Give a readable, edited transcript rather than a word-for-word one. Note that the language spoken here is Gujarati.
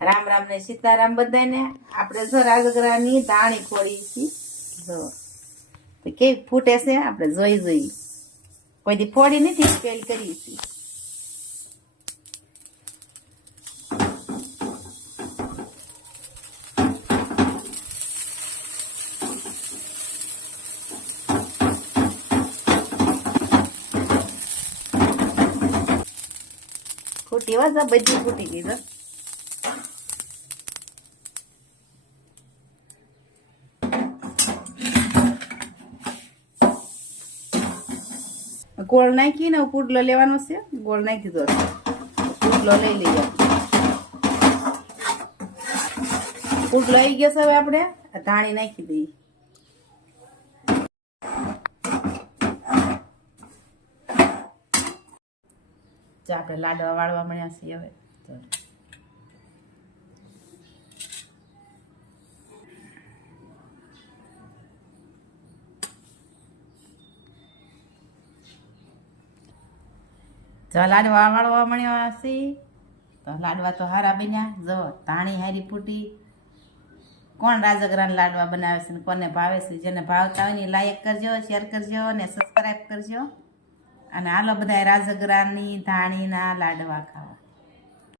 રામ રામ ને સીતારામ બધાને. આપણે જો રાજગરાની ધાણી ખોડી છીએ. જો તો કેવી ફૂટે છે, આપણે જોઈ જોઈ. કોઈ દી ફોડી નથી, સ્પેલ કરી છીએ. ફૂટી વાજા બધી ફૂટી ગઈ. જો ગોળ નાખીને પુડલો લેવાનો છે. ગોળ નાખી દીધો છે, પુડલો લઈ લઈએ. પુડલો આવી ગયો છે. હવે આપણે ધાણી નાખી દઈએ. જો આપણે લાડવા વાળવા મળ્યા છીએ. હવે જો લાડવા વાળવા મળ્યા છે. તો લાડવા તો હારા બન્યા. જો ધાણી હારી ફૂટી. કોણ રાજગરાના લાડવા બનાવે છે ને કોને ભાવે છે? જેને ભાવતા હોય ને લાઈક કરજો, શેર કરજો અને સબસ્ક્રાઈબ કરજો. અને હાલો બધા રાજગરાની ધાણીના લાડવા ખાવા.